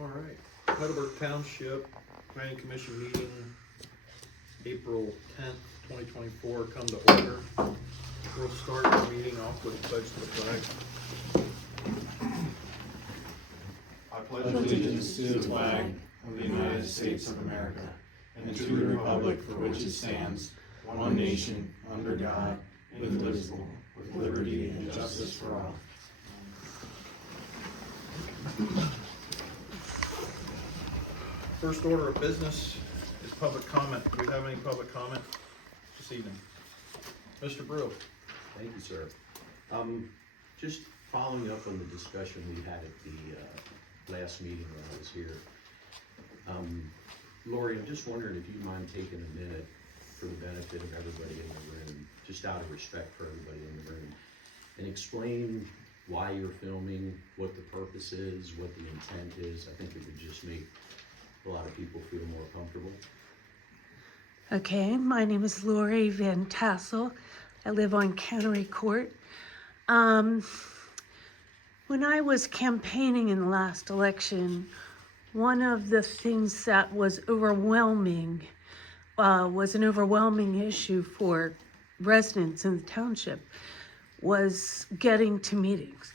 All right, Heidelberg Township Planning Commission meeting, April 10th, 2024, come to order. We'll start the meeting off with the pledge to the flag. I pledge allegiance to the flag of the United States of America and to the republic for which it stands, one nation, under God, indivisible, with liberty and justice for all. First order of business is public comment. Do we have any public comment this evening? Mr. Brew. Thank you, sir. Just following up on the discussion we had at the last meeting when I was here. Lori, I'm just wondering if you mind taking a minute for the benefit of everybody in the room, just out of respect for everybody in the room, and explain why you're filming, what the purpose is, what the intent is. I think it would just make a lot of people feel more comfortable. Okay, my name is Lori Van Tassel. I live on Cannery Court. When I was campaigning in the last election, one of the things that was overwhelming, was an overwhelming issue for residents in the township, was getting to meetings.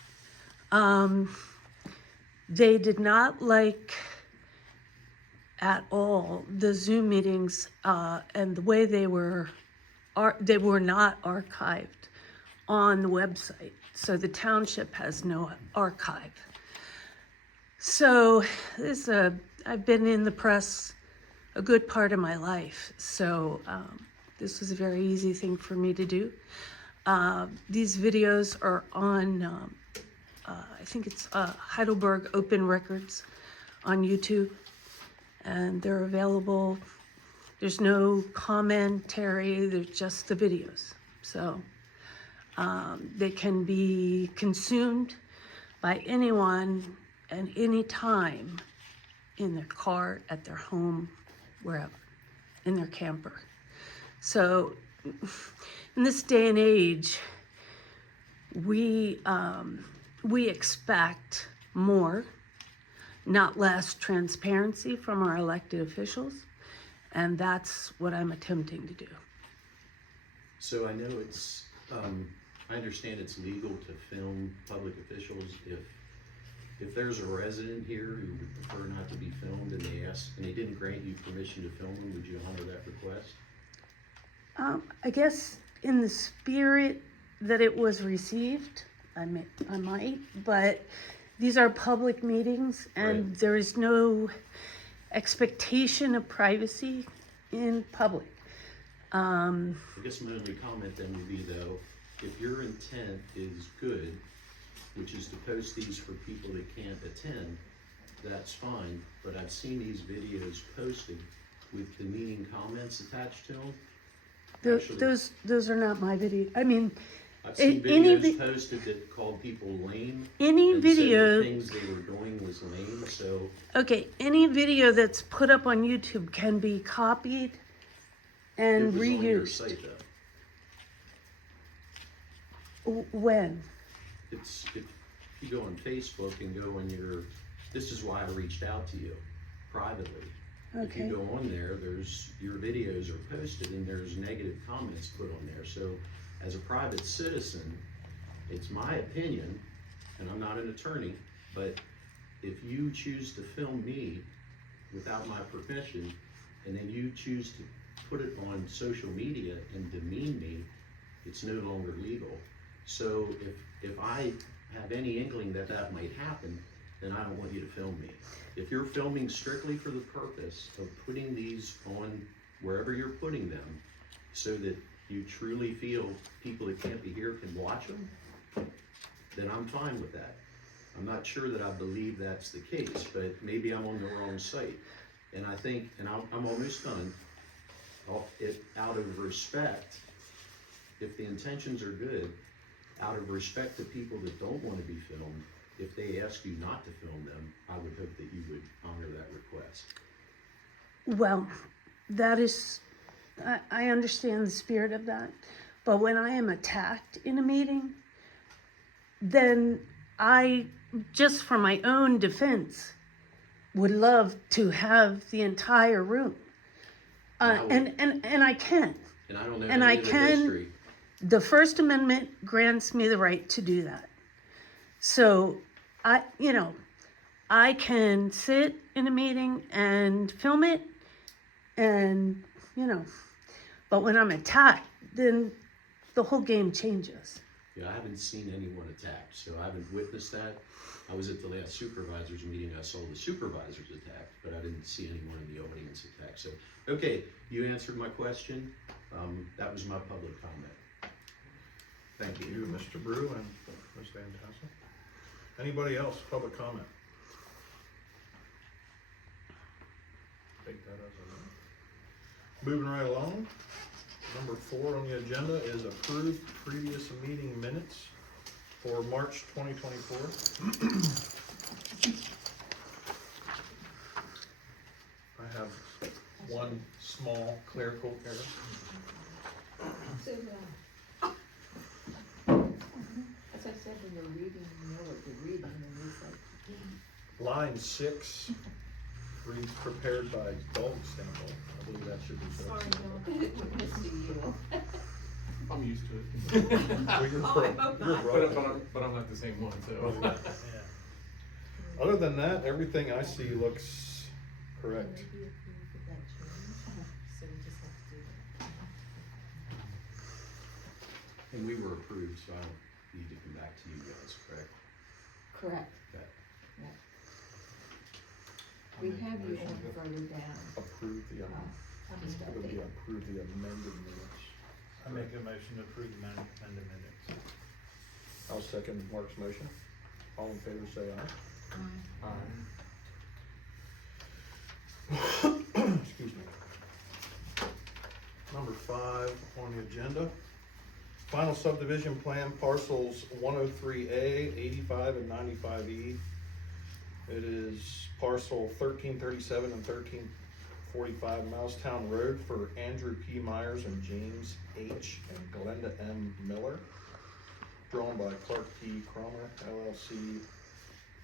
They did not like at all the Zoom meetings and the way they were not archived on the website. So the township has no archive. So I've been in the press a good part of my life. So this was a very easy thing for me to do. These videos are on, I think it's Heidelberg Open Records on YouTube. And they're available. There's no commentary, there's just the videos. So they can be consumed by anyone at any time in their car, at their home, wherever, in their camper. So in this day and age, we expect more, not less, transparency from our elected officials, and that's what I'm attempting to do. So I know it's, I understand it's legal to film public officials. If there's a resident here who would prefer not to be filmed and they didn't grant you permission to film them, would you honor that request? I guess in the spirit that it was received, I might, but these are public meetings, and Right. there is no expectation of privacy in public. I guess my only comment then would be, though, if your intent is good, which is to post these for people that can't attend, that's fine, but I've seen these videos posted with demeaning comments attached to them. Those are not my video. I mean, I've seen any videos posted that called people lame. any and video, said the things they were doing was lame, so okay, any video that's put up on YouTube can be copied and it was on your reused. site, though. When? If you go on Facebook and go on this is why I reached out to you privately. If Okay. you go on there, your videos are posted and there's negative comments put on there. So as a private citizen, it's my opinion, and I'm not an attorney, but if you choose to film me without my permission, and then you choose to put it on social media and demean me, it's no longer legal. So if I have any inkling that might happen, then I don't want you to film me. If you're filming strictly for the purpose of putting these on wherever you're putting them, so that you truly feel people that can't be here can watch them, then I'm fine with that. I'm not sure that I believe that's the case, but maybe I'm on the wrong site. And I think, and I'm almost done, out of respect, if the intentions are good, out of respect to people that don't want to be filmed, if they ask you not to film them, I would hope that you would honor that request. Well, that is, I understand the spirit of that, but when I am attacked in a meeting, then I, just for my own defense, would love to have the entire room. And I can. And I don't know And any I of the can- history. The First Amendment grants me the right to do that. So I can sit in a meeting and film it and, but when I'm attacked, then the whole game changes. Yeah, I haven't seen anyone attacked, so I haven't witnessed that. I was at the last supervisors meeting, I saw the supervisors attacked, but I didn't see anyone in the audience attacked. So, okay, you answered my question. That was my public comment. Thank Thank you. you, Mr. Brew and Ms. Van Tassel. Anybody else, public comment? Take that as a no. Moving right along, number 4 on the agenda is approved previous meeting minutes for March 2024. I have one small clerical error. So, as I said, when you're reading, you know what you're reading, and it's like, Line 6 reads prepared by dog sample. I believe that should be sorry, dog sample. no, we're missing you. I'm used to it. Well, you're Oh, I pro- hope you're not. pro. But I'm not the same one, so. Other than that, everything I see looks correct. Maybe if we put that change, so we just have to do that. And we were approved, so I don't need to come back to you guys, correct? Correct, Okay. we have you on further down. Approve the, Just it up would be there. approve the amended minutes. I make a motion to approve the amended minutes. I'll second Mark's motion. All in favor, say aye. Excuse me. Number 5 on the agenda. Final subdivision plan parcels 103A, 85, and 95E. It is parcel 1337 and 1345 Mousetown Road for Andrew P. Myers and James H. and Glenda M. Miller. Drawn by Clark P. Cromer, LLC,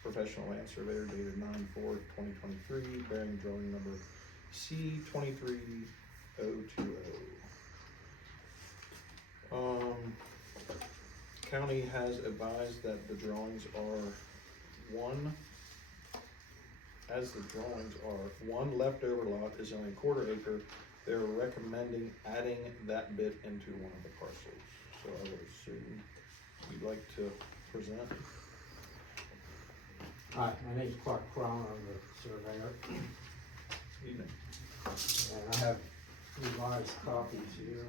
professional land surveyor, dated 9/4/2023, bearing drawing number C23020. County has advised that the drawings are one leftover lot is only a 1/4 acre. They're recommending adding that bit into one of the parcels. So I would assume you'd like to present. Hi, my name's Clark Crown, I'm the surveyor, Evening. and I have revised copies here.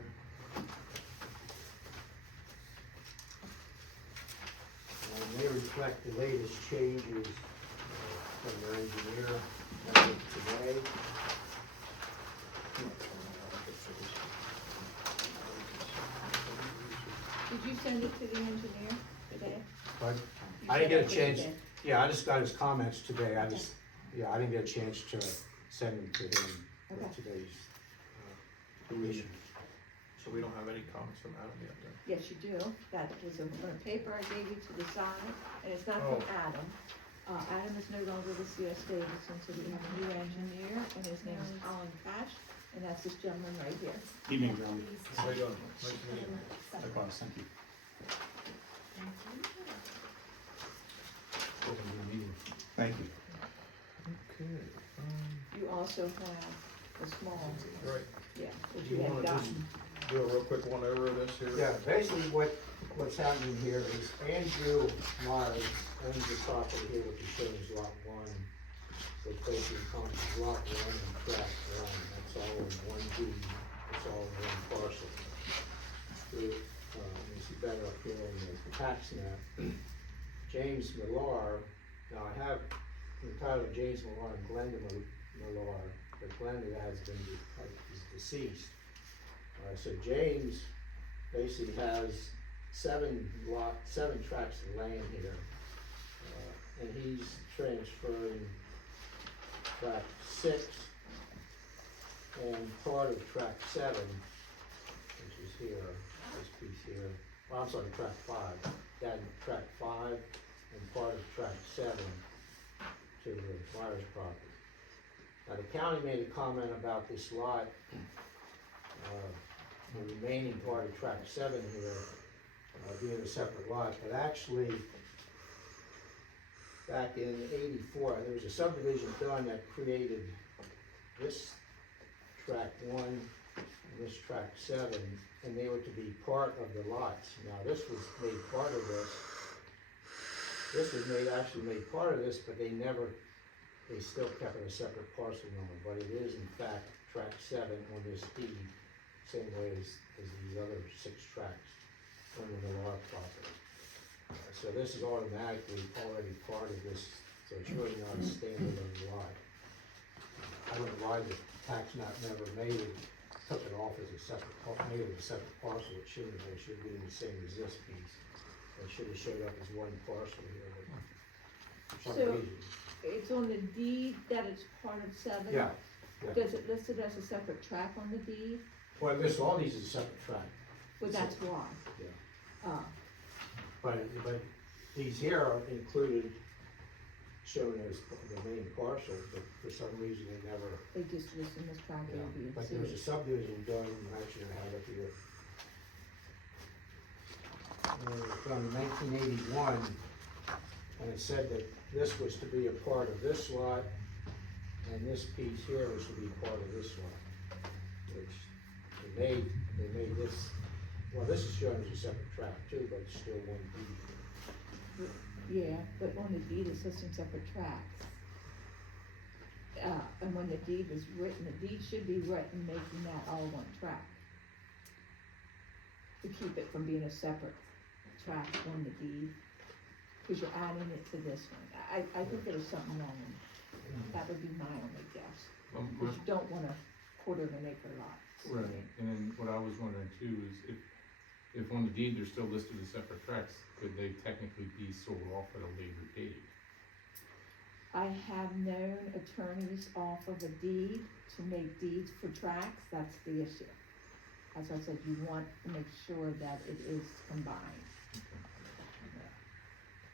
And they reflect the latest changes from their engineer as of today. Did you send it to the engineer today? But You I didn't said get a it chance, today. yeah, I just got his comments today, I didn't get a chance to send them to him Okay. with today's We- So we don't have any comments from Adam yet then? Yes, you do. That was on a paper I gave you to decide, and it's not from Oh. Adam. Adam is no longer with CS Davidson, so we have a new engineer, and his name is Colin Cash, and that's this gentleman right here. Evening, gentlemen. How you doing? Nice to meet you. Likewise, thank you. Open your meeting. Thank you. Okay, You also have the small, right. yeah, which You you had wanna just gotten. do a real quick one over of this here? Yeah, basically what's happening here is Andrew Myers owns the property here, which is shown as lot 1. So it's basically comes lot 1 and tract 1, that's all in one deed, it's all in one parcel. You see better up here in the tax map. James Millar, now I have the title of James Millar and Glenda Millar, but Glenda is deceased. So James basically has 7 tracts of land here. And he's transferring tract 6 and part of tract 7, which is here, this piece here. Well, I'm sorry, tract 5. That tract 5 and part of tract 7 to the Myers property. Now, the county made a comment about this lot, the remaining part of tract 7 here, being a separate lot, but actually, back in '84, there was a subdivision done that created this tract 1 and this tract 7, and they were to be part of the lots. Now, this was made part of this. This was actually made part of this, but they still kept it a separate parcel number, but it is in fact tract 7 on this deed, same way as these other 6 tracts on the Millar property. So this is automatically already part of this, so it's really not a standalone lot. I don't know why the tax map never took it off as a separate, made it a separate parcel. It shouldn't have, it should be the same as this piece. It should have showed up as one parcel here, but for some So- reason. It's on the deed that it's part of 7? Yeah, Does it list it as a separate track on the deed? well, all these is a separate tract. Well, that's why. Yeah. Uh, But these here are included, shown as the main parcel, but for some reason they never, they just list in this track A, B, and but C. there's a subdivision done, actually I have it here. From 1981, and it said that this was to be a part of this lot, and this piece here was to be part of this lot. Which they made this, well, this is shown as a separate tract too, but it's still one deed. Yeah, but on the deed it says in separate tracks. And when the deed was written, the deed should be written making that all one track. To keep it from being a separate tract on the deed, cause you're adding it to this one. I think there was something wrong, that would be my only guess. Cause you don't want a quarter of an acre lots. Right, and then what I was wondering too is if on the deed they're still listed as separate tracts, could they technically be sold off at a later date? I have known attorneys off of a deed to make deeds for tracts, that's the issue. As I said, you want to make sure that it is combined.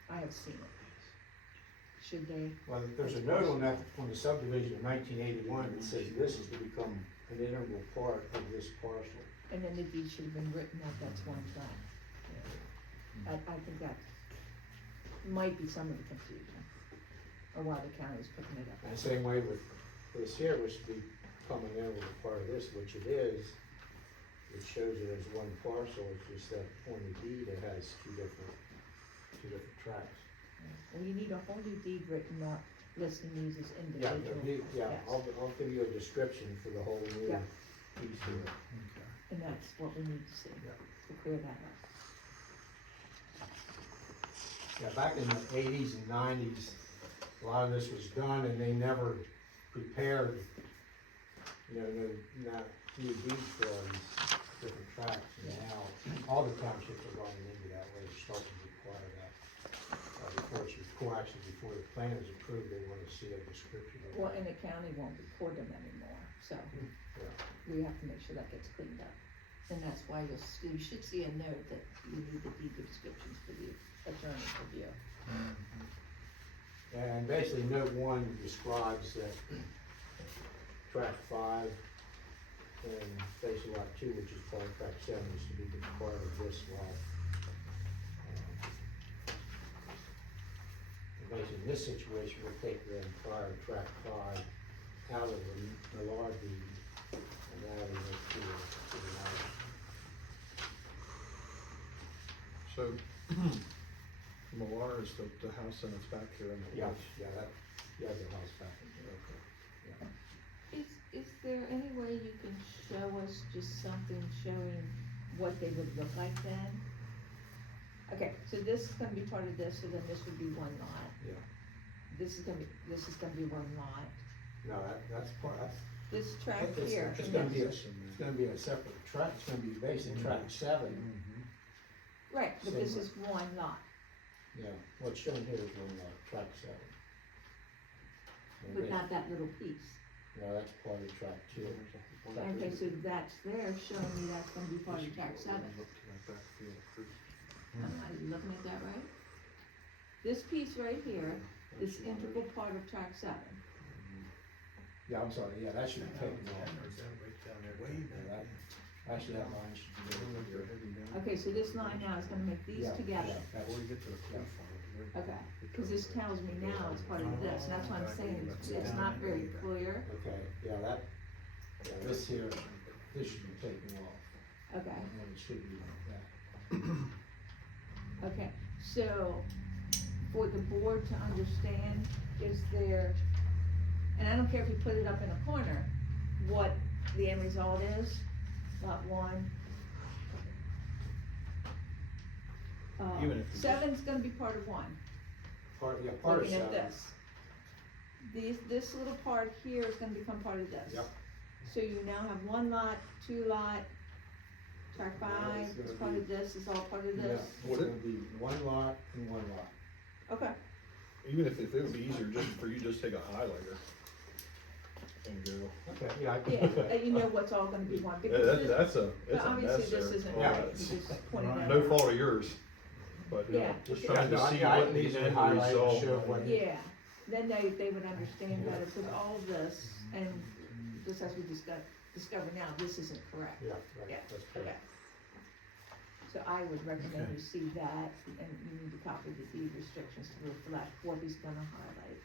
I have seen it. Should they? Well, there's a note on that, on the subdivision of 1981, that says this is to become an integral part of this parcel. And then the deed should have been written that that's one tract. I think that might be some of the confusion, or why the county's putting it up. And the same way with this here, which would be coming in with a part of this, which it is, it shows it as one parcel, it's just that on the deed it has two different tracts. Well, you need a whole new deed written up listing these as Yeah, individual. yeah, Yes. I'll give you a description for the whole new Yeah. piece here. And that's what we need to see, Yeah. to clear that up. Yeah, back in the 80s and 90s, a lot of this was done and they never prepared, new deeds for all these different tracts. And now, all the townships are going into that way, they're starting to require that. Before the plan is approved, they want to see a description of Well, it. and the county won't record them anymore, so Yeah. we have to make sure that gets cleaned up. And that's why you should see a note that you need the deed descriptions for the attorney's review. And basically, note 1 describes that tract 5 and base lot 2, which is part of tract 7, is to be part of this lot. And basically, in this situation, we'll take the entire tract 5 out of the Millar deed and add it to the lot. So, Millar is the house and it's back here in the Yeah, lot. he has a house back in there. Is there any way you can show us just something showing what they would look like then? Okay, so this is gonna be part of this, so then this would be one lot. Yeah. This is gonna be one lot. No, that's This tract It's- here. It's and gonna be, this- it's gonna be a separate tract, it's gonna be basically tract 7. Right, but this Same is one lot, Yeah, what's shown here is one tract 7. but not that little piece. No, that's part of tract 2. Okay, so that's there showing me that's gonna be part of tract 7. Am I looking at that right? This piece right here is integral part of tract 7. Yeah, I'm sorry, yeah, that should be taken off. Right down there. Yeah, that, actually, that line should be. Okay, so this line now is gonna make these Yeah, together. yeah, that's- Before you get to the Yeah. Okay, cause this tells me now it's part of this, and that's what I'm saying, it's not very clear. Okay, yeah, yeah, this here, this should be taken off, Okay, and it should be that. okay, so for the board to understand, is there, and I don't care if you put it up in a corner, what the end result is, lot one. Even if you just- Seven's gonna be part of one. Part, yeah, part of Looking at seven. this. This little part here is gonna become part of this. Yep. So you now have one lot, two lot, track Yeah, five, it's is gonna part be- of this, is all part of Yeah, this. it's Would it- gonna be one lot and one lot. Okay, Even if it would be easier just for you to just take a highlighter and go. Okay, yeah. yeah, you know what's all gonna be one, Yeah, because this, that's a, but it's a obviously mess there. this isn't Oh, right, it's you just pointed that out. no fault of yours, but Yeah. just Yeah, trying to see I what need the to end highlight and result. show what- Yeah, then they would understand better, because all of this, and just as we discover now, this isn't correct. Yeah, Yeah, right, that's okay. correct. So I would recommend you see that, and you need to copy the deed restrictions to reflect what he's gonna highlight.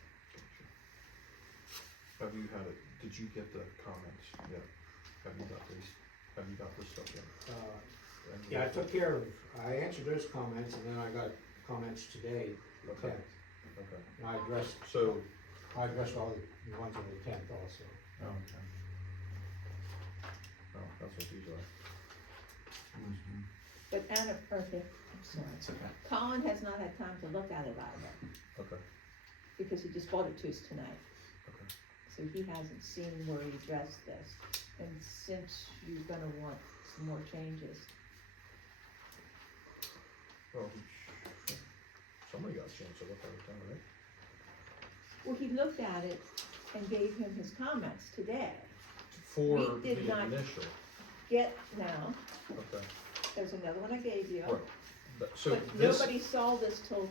Have you had it, did you get the comments yet? Have you got this stuff yet? Yeah, I took care of, I answered those comments, and then I got comments today, the Okay. 10th. Okay, And I addressed, so, I addressed all the ones on the 10th also. oh, that's what these are. But Anna, okay, I'm sorry. It's okay. Colin has not had time to look at it either, Okay, because he just brought it to us tonight. okay. So he hasn't seen where he addressed this, and since you're gonna want some more changes, Well, somebody got a chance to look at it, right? well, he looked at it and gave him his comments today. For We did the not- initial, Get now, okay, there's another one I gave you, right, so but this, nobody saw this till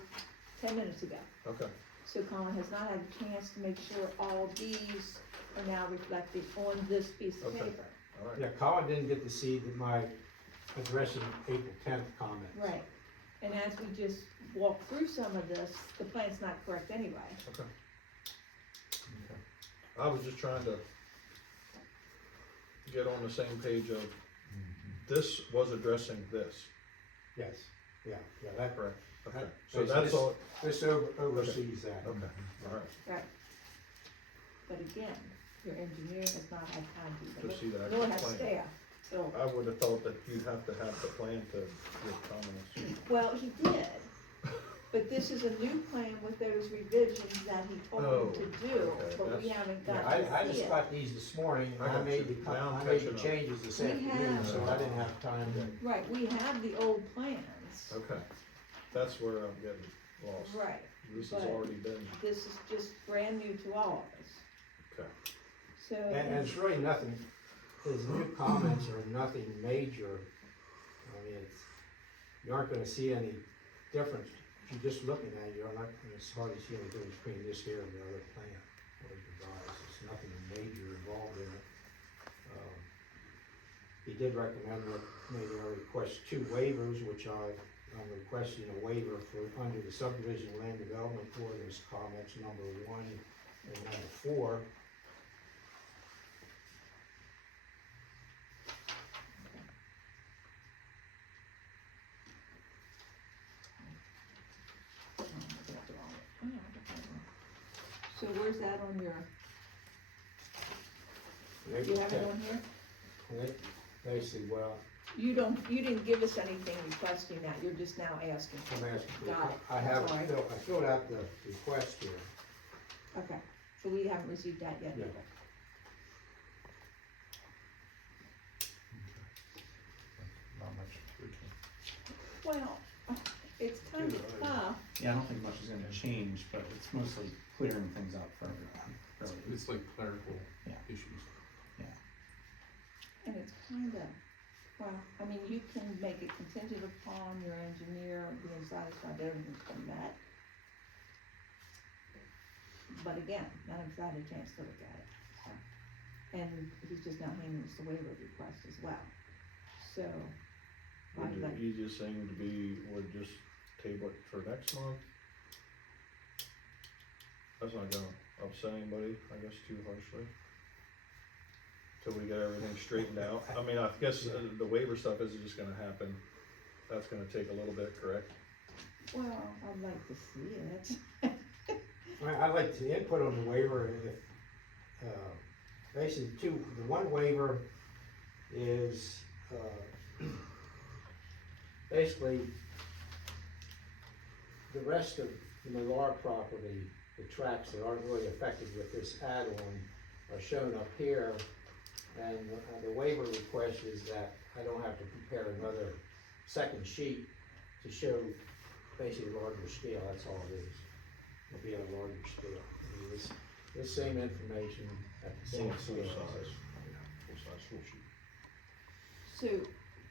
10 minutes ago. okay, So Colin has not had a chance to make sure all these are now reflected on this piece of Okay. paper. all right. Yeah, Colin didn't get to see my addressing April 10th comments. Right, and as we just walked through some of this, the plan's not correct anyway. Okay. Okay. I was just trying to get on the same page of, this was addressing this, Yes, yeah, that, correct? Okay, That- so this- that's all, this oversees that. okay, all right, Right. But again, your engineer has not had time to to see the nor actual has plan. staff, so, I would have thought that you'd have to have the plan to give comments. well, he did. But this is a new plan with those revisions that he told him to do, okay, but we that's- haven't Yeah, got I to see just it. got these this morning, and I I got made you. the, Now I'm I made the catching up. changes this We afternoon, have- so I didn't have time to. Right, we have the old plans, Okay, that's where I'm getting lost. right, This has but- already been, this is just brand new to all of us, okay, so. And it's really nothing, his new comments are nothing major. I mean, you aren't gonna see any difference. If you're just looking at it, you're not gonna hardly see any difference between this here and the other plan. Or the guys, there's nothing major involved in it. He did recommend that maybe I request 2 waivers, which I'm requesting a waiver for, under the subdivision land development board, there's comments number 1 and number 4. So where's that on your, They you have it on here? Basically, well, You didn't give us anything requesting that, you're just now asking. I'm asking for, Got it. I have, Sorry. I filled out the request here. Okay, so we haven't received that yet Yeah. either. Not much. Well, it's kind of tough, Yeah, I don't think much is gonna change, but it's mostly clearing things up for everyone, really. It's like clerical Yeah. issues. and it's kind of, well, I mean, you can make it contingent upon your engineer being satisfied that everything's been met. But again, none of us had a chance to look at it, And he's just now handing us the waiver request as well. So, I'd Would like, the easiest thing to be, would just table it for next month? That's not gonna upset anybody, I guess, too harshly. Till we get everything straightened out. I mean, I guess the waiver stuff is just gonna happen. That's gonna take a little bit, correct? well, I'd like to see it. I'd like to input on the waiver if, basically the one waiver is, basically, the rest of the Millar property, the tracks that aren't really affected with this add-on are shown up here. And the waiver request is that I don't have to prepare another second sheet to show basically larger scale, that's all it is. It'll be at a larger scale. I mean, it's the same information at the same Full scale. size. Full size, full sheet. So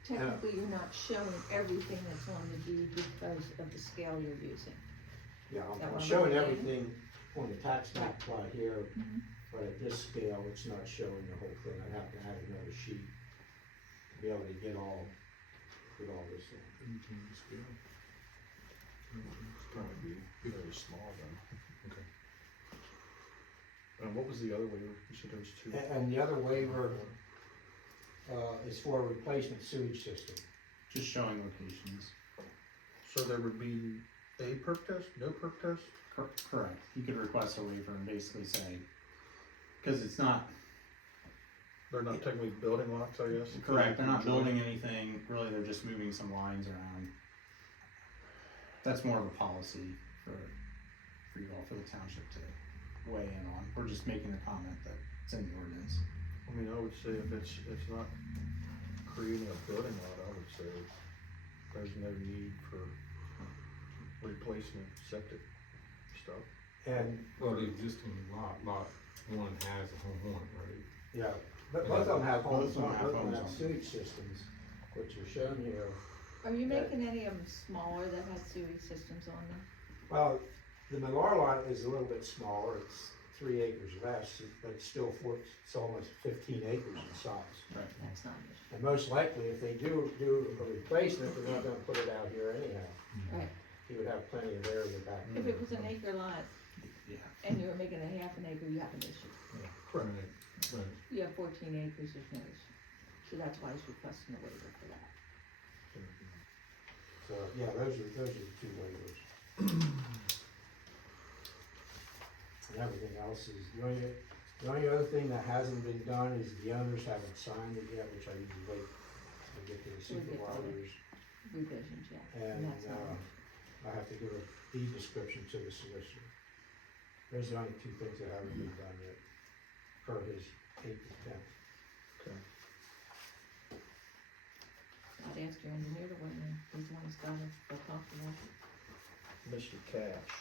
technically, you're not showing everything that's on the deed because of the scale you're using. Yeah, That I'm one showing right there? everything on the tax map plot here, Mhm. but at this scale, it's not showing the whole thing. I'd have to add another sheet to be able to get all this in. Probably be very small then. Okay. And what was the other waiver? You said there was two. And the other waiver, is for a replacement sewage system. Just showing locations. So there would be a perk test, no perk test? Correct. You could request a waiver and basically say, because it's not, They're not technically building lots, I guess? correct, they're not building anything, really, they're just moving some lines around. That's more of a policy for you all, for the township to weigh in on. We're just making the comment that it's in the ordinance. I mean, I would say if it's not creating a building lot, I would say there's no need for replacement septic stuff. And, Well, the existing lot one has a home on it, right? yeah, but both of them have homes, Both of them have both of them homes have on. sewage systems, which are shown here. Are you making any of them smaller that have sewage systems on them? Well, the Millar lot is a little bit smaller, it's 3 acres less, but it's still it's almost 15 acres in size. Right. That's not an issue. And most likely, if they do a replacement, they're not gonna put it out here anyhow. Right. You would have plenty of area back. If it was an acre lot Yeah. and you were making a half an acre, you have an issue. Correct. Right. You have 14 acres, there's no issue. So that's why he's requesting a waiver for that. So, yeah, those are the two waivers. And everything else is, the only other thing that hasn't been done is the owners haven't signed it yet, which I usually wait to get to the We'll get to that. supervisors. Revisions, yeah. And, that's not an I have to give a deed description to the solicitor. Those are the only two things that haven't been done yet, per his 8th attempt. Okay. I'd ask your engineer to weigh in, he's the one who's got it, feel comfortable. Mr. Cash.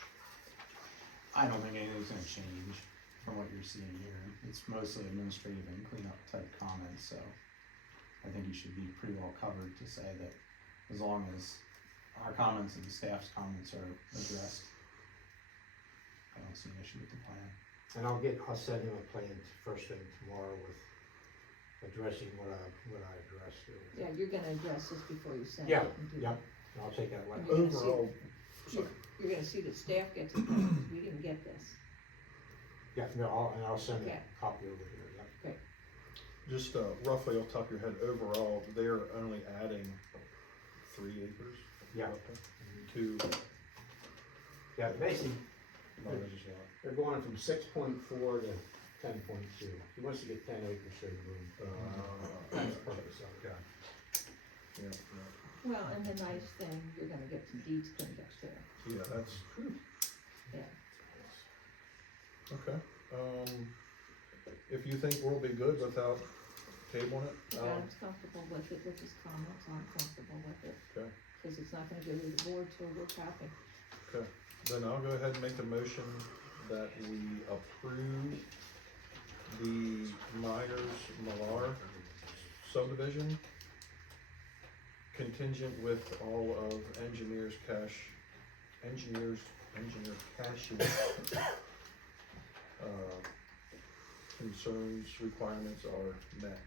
I don't think anything's gonna change from what you're seeing here. It's mostly administrative and cleanup type comments, so I think you should be pretty well covered to say that as long as our comments and the staff's comments are addressed, I don't see an issue with the plan. And I'll send him a plan first thing tomorrow with addressing what I addressed. Yeah, you're gonna address this before you send it. Yeah, and do yep, that. I'll take that And one. you're gonna see- Overall, sorry. You're gonna see that staff gets it, because we didn't get this. Yeah, no, I'll send Okay. a copy over here, yep. Just roughly off the top of your head, overall, they're only adding 3 acres? Yeah. To Yeah, basically, Mother's lot. they're going from 6.4 to 10.2. He wants to get 10 acres for the room. That's the purpose of it. Yeah, Well, and the nice thing, you're gonna get some deeds cleaned up too. yeah, that's, Yeah. okay. If you think we'll be good without tabling it, If Adam's comfortable with it, with his comments, I'm comfortable with it. Okay. Cause it's not gonna go to the board till we're happy. okay, then I'll go ahead and make the motion that we approve the Myers-Millar subdivision contingent with all of engineer Cash's concerns, requirements are met.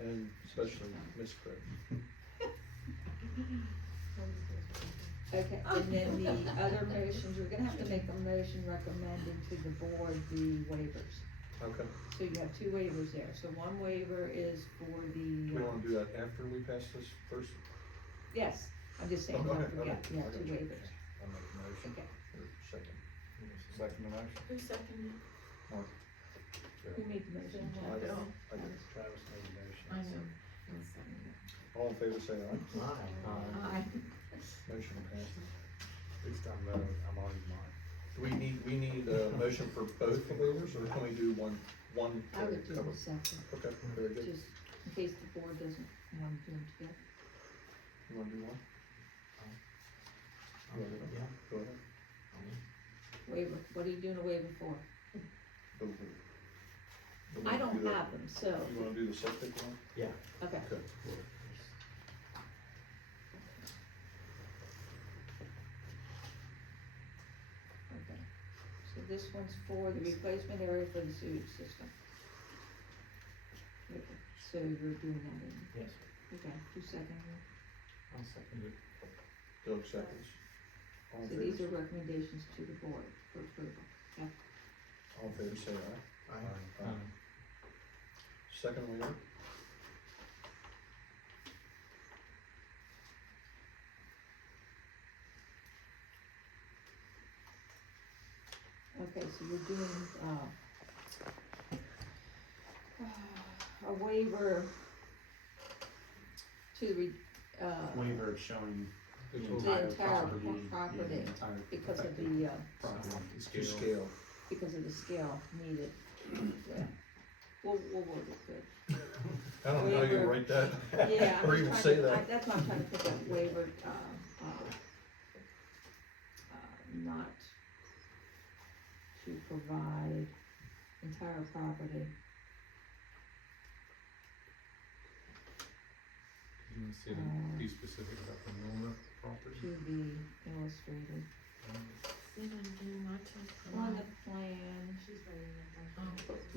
And especially Miss Craig. Okay, and then the other motions, we're gonna have to make a motion recommending to the board the waivers. Okay, So you have two waivers there, so one waiver is for do we the, wanna do that after we pass this first? yes, I'm just saying, Oh, go don't ahead, forget, okay, you have I two got you. waivers. I'll make a motion, Okay. or second. Second the motion? Who seconded? Mark? Who made the motion? I did. I did. Travis made the motion. I know. I'll second it. All in favor, say aye. Aye. Motion passes. At least I'm on mine. Do we need a motion for both waivers, or can we do one I to would do cover? the second, Okay, very good. just in case the board doesn't want to do them together. You wanna do one? You wanna do one? Yeah. Go ahead. Waiver, what are you doing a waiver for? The- the- I don't do the- have them, so, You wanna do the septic one? Yeah. okay. Okay. Okay, so this one's for the replacement area for the sewage system. Okay, so you're doing that in, Yes. okay, 2 seconds. I'll second it. Doug seconds. All in So these are favor, recommendations to the board for approval. all in favor, say aye. Aye. Second waiver? Okay, so you're doing, a waiver to Waiver showing the the entire entire property. property the entire because of affected the, property. To scale. because of the scale needed. Yeah. We'll word it good. I don't know how you Waiver. write that. Yeah, Or I'm even just say trying to, that. that's why I'm trying to pick up waiver, not to provide entire property. You wanna say be specific about the Milner property? To be illustrated Say that again, not to on provide. the plan She's writing it down. because of,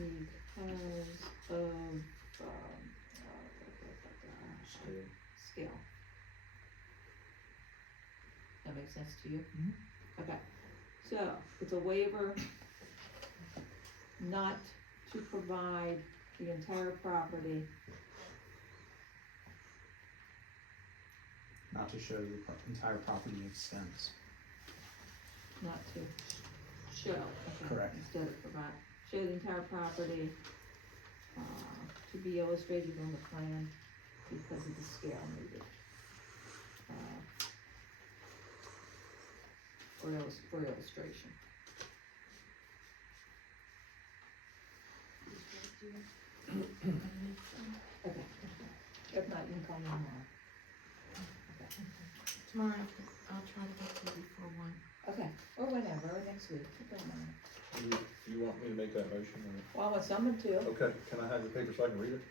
Scale. scale. That makes sense to you? Okay, so it's a waiver not to provide the entire property, Not to show the entire property extents. not to show, okay, Correct. instead of provide, show the entire property, to be illustrated on the plan because of the scale needed. For illustration. Okay, if not, you can call me tomorrow. Tomorrow after, I'll try to get to you before 1. Okay, or whenever, or next week, it don't matter. You want me to make that motion, Well, I want someone to, or? Okay, can I have the paper so I can read it?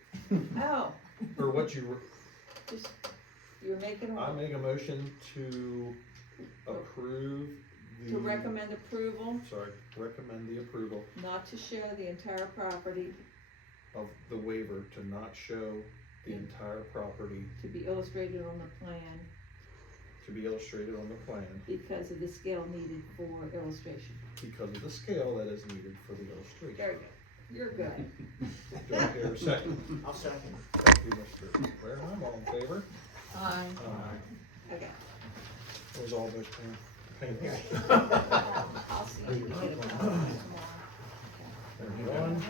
oh, Or what you, just, you're making, I make a motion to approve the. to recommend approval, Sorry, recommend the approval not to show the entire property, of the waiver to not show the entire property to be illustrated on the plan to be illustrated on the plan because of the scale needed for illustration. because of the scale that is needed for the illustration. Very good, you're good. Do I hear a second? I'll second. Thank you, Mr. Wareham, all in favor? Aye. Okay. It was all those painful. I'll see if we can get a copy tomorrow. There's one.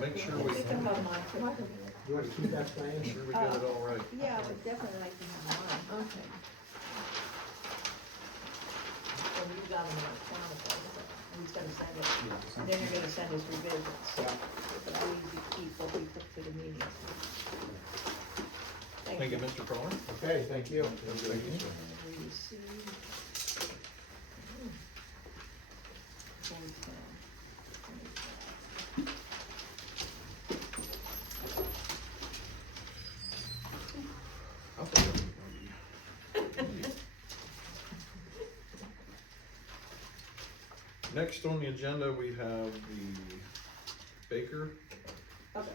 Make sure we, We can have mine too. You wanna keep that plan? make sure we get it all right. Yeah, but definitely like to have mine. Okay. And you got them electronically, so he's gonna send it, and then you're gonna send us revisions. Yeah. But I usually keep what we took to the meetings. Thank you, Mr. Croner. Okay, thank you. Thank you. Receive. Next on the agenda, we have the Baker, Okay,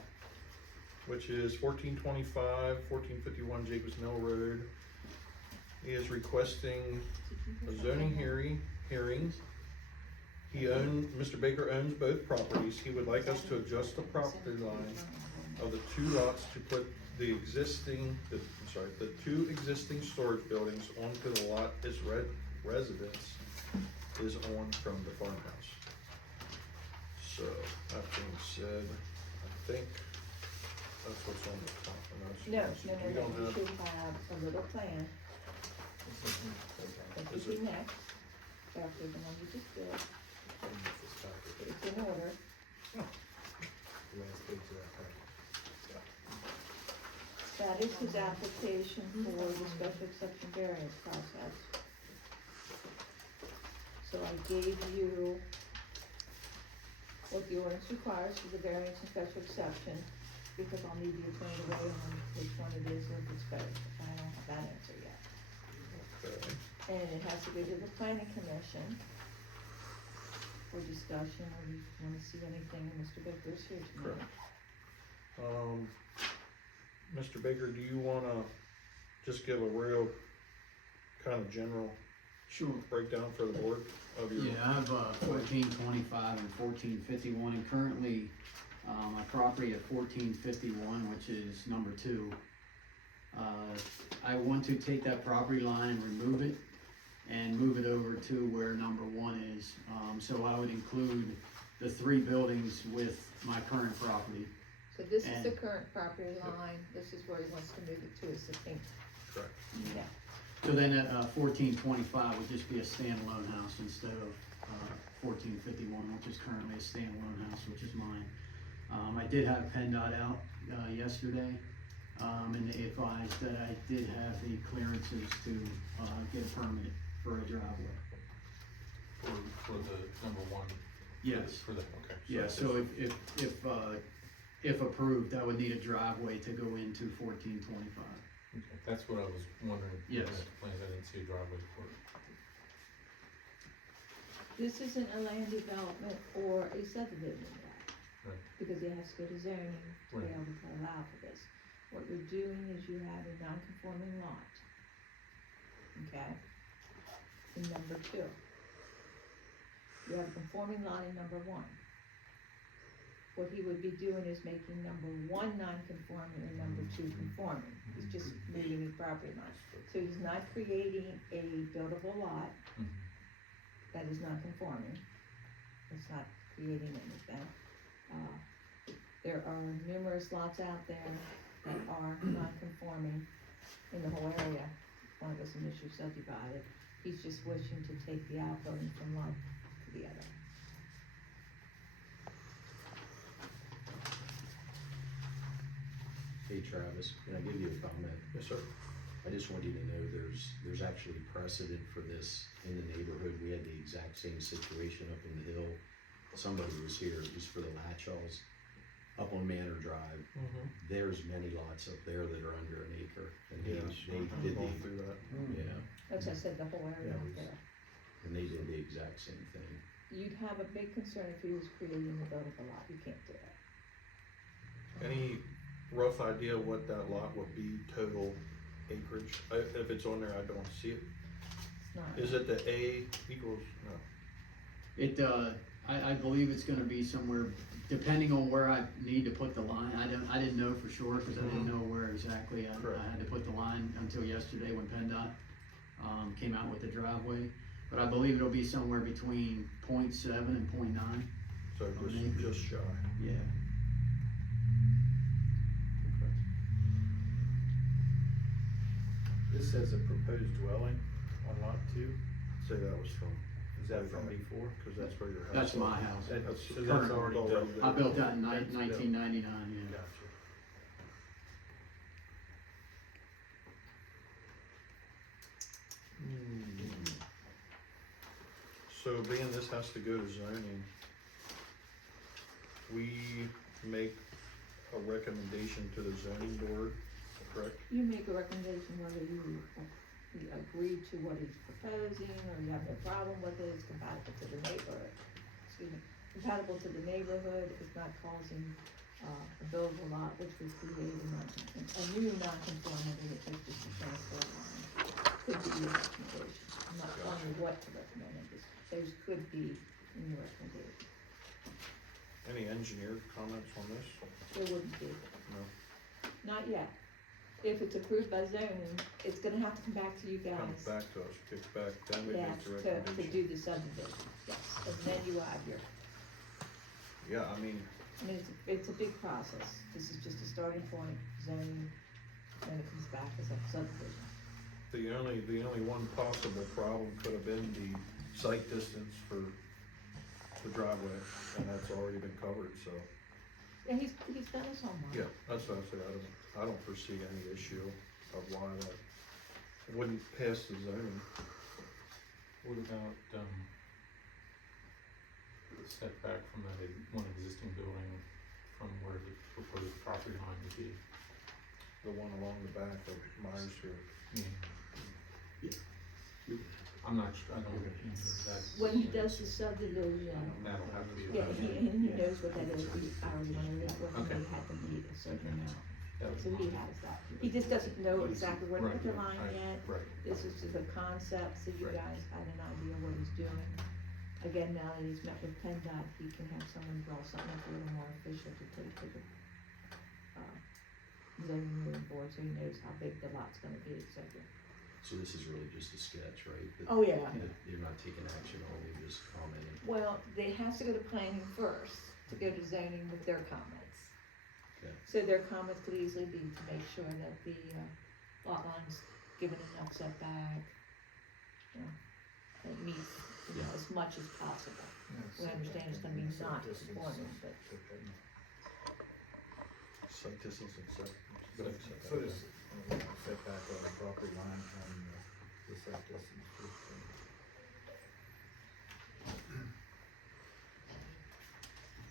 which is 1425, 1451 Jacobs Mill Road. He is requesting a zoning hearing. Mr. Baker owns both properties. He would like us to adjust the property line of the two lots to put the two existing storage buildings onto the lot his residence is on from the farmhouse. So, that being said, I think that's what's on the top. And that's- we no, don't you have- should have a little plan, that Is should it- be next, after the one you just did, it's in order. That is his application for the special exception variance process. So I gave you what the ordinance requires for the variance and special exception, because I'll need the attorney to weigh on which one it is or if it's both. I don't have that answer yet. Okay. And it has to go to the planning commission for discussion, or you wanna see anything in Mr. Baker's here tonight. Mr. Baker, do you wanna just give a real kind of general Sure. breakdown for the board of your? Yeah, I have 1425 and 1451, and currently, my property at 1451, which is number 2. I want to take that property line, remove it, and move it over to where number 1 is. So I would include the 3 buildings with my current property. So this is the And- current property line, this is where he wants to move it to, is the pink. Correct. Yeah. So then at 1425 would just be a standalone house instead of 1451, which is currently a standalone house, which is mine. I did have PennDOT out yesterday, and they advised that I did have the clearances to get a permit for a driveway. For the number one? Yes. For the, okay. Yeah, so if approved, I would need a driveway to go into 1425. Okay, that's what I was wondering. Yes. Looking at the plans, I didn't see a driveway for it. This isn't a land development or a subdivision yet. Right. Because it has to go to zoning to be Right. able to allow for this. What you're doing is you have a non-conforming lot. Okay? In number 2. You have a conforming lot in number 1. What he would be doing is making number 1 non-conforming and number 2 conforming. He's just moving his property line. So he's not creating a buildable lot that is not conforming. It's not creating anything. There are numerous lots out there that are non-conforming in the whole area. One of us initially subdivided. He's just wishing to take the outbuilding from one to the other. Hey Travis, can I give you a comment? Yes, sir. I just want you to know there's actually precedent for this in the neighborhood. We had the exact same situation up in the hill. Somebody was here, it was for the Latchals, up on Manor Drive. Mm-hmm. There's many lots up there that are under an acre. And they Yes, did I've gone through that. yeah, That's why I said the whole area out there. and they did the exact same thing. You'd have a big concern if he was creating a buildable lot. You can't do it. Any rough idea what that lot would be total acreage? If it's on there, I don't see it. It's not. Is it the A equals, no? It, I believe it's gonna be somewhere, depending on where I need to put the line. I didn't know for sure, cause I didn't know where exactly Correct. I had to put the line until yesterday when PennDOT, came out with the driveway. But I believe it'll be somewhere between 0.7 and 0.9. So just shy. Yeah. This says a proposed dwelling on lot 2. Say that was from. Is that from before? Cause that's where your house. That's is. my house. So that's Current. already built. I built that in That's built. 1999, yeah. Gotcha. So being this has to go to zoning, we make a recommendation to the zoning board, correct? You make a recommendation whether you agree to what he's proposing, or you have no problem with it, it's compatible to the neighborhood. compatible to the neighborhood, is not causing, a buildable lot, which would create a new non-conformity, which is just a transport line. Could be your recommendation. I'm not telling you what to recommend, those could be in your recommendation. Any engineer comments on this? There wouldn't be, No. not yet. If it's approved by zoning, it's gonna have to come back to you guys. Comes back to us, kicks back, then we Yes, make the to recommendation. do the subdivision, yes, and then you have your, Yeah, I mean, it's a big process. This is just a starting point, zoning, then it comes back as a subdivision. the only one possible problem could have been the site distance for the driveway, and that's already been covered, so. Yeah, he's done his homework. Yeah, that's what I said, I don't foresee any issue of why that wouldn't pass the zoning. What about, the setback from that one existing building from where the proposed property line would be? The one along the back of Myers here. I'm not, I don't know that. When he does the subdivision, That'll have to be. yeah, he knows what that is, he already went over it when Okay. he had to meet a certain amount. That would So be- he has that. He just doesn't know exactly where to Right, put the yeah, line yet. Right. This is just a concept, so you Right. guys had an idea what he's doing. Again, now that he's met with PennDOT, he can have someone draw something up a little more official to take to the, zoning hearing board, so he knows how big the lot's gonna be, et cetera. So this is really just a sketch, right? That- Oh, yeah. that You're not taking action on, you're just commenting. Well, they have to go to planning first, to go to zoning with their comments. Okay. So their comments could easily be to make sure that the, lot line's given enough setback, you know, it meets, you know, as much as possible. We understand it's gonna be not conforming, but Site distance and So there's setback on the property line and the site distance.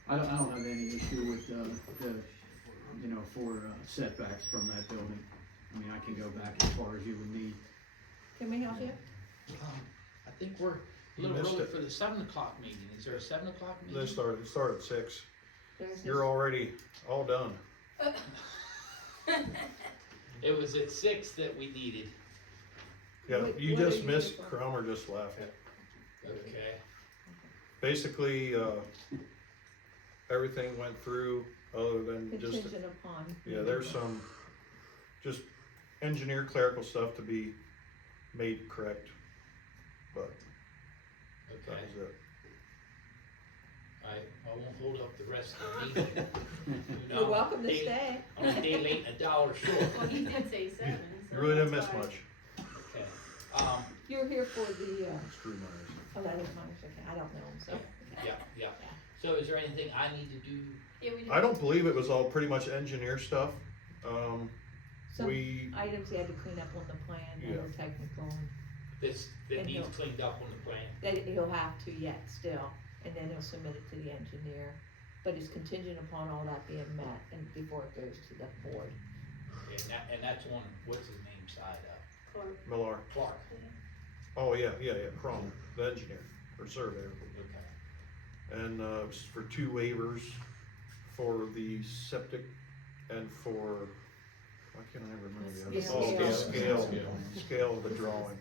I don't have any issue with, for setbacks from that building. I mean, I can go back as far as you would need. can we help you? I think we're a You little missed early it. for the 7 o'clock meeting. Is there a 7 o'clock meeting? It started at 6. There's You're this- already all done. It was at 6 that we needed. Yeah, What- you what are just you missed, here for? Cromer just left. Okay. Basically, everything went through other than just, Contingent upon. yeah, there's some just engineer clerical stuff to be made correct, but that Okay. was it. I won't hold up the rest of the meeting. You know, You're welcome to day- stay. I'm a day late and $1 short. Well, he did say 7. You really didn't miss much. Okay. You're here for the, Screw Myers. oh, that is my mistake, I don't know him, so. Yeah. So is there anything I need to do? Yeah, we I don't believe it was all pretty much engineer stuff. Some We, items he had to clean up on the plan, that Yeah. were technical, and That And needs he'll- cleaned up on the plan? that he'll have to yet still, and then he'll submit it to the engineer. But it's contingent upon all that being met and before it goes to the board. And that's on, what's his name side of? Millar. Clark. Oh, yeah, Crom, the engineer, or surveyor. Okay. And, it was for 2 waivers for the septic and for, why can't I remember the other? Scale. Oh, the Scale. scale of the drawing.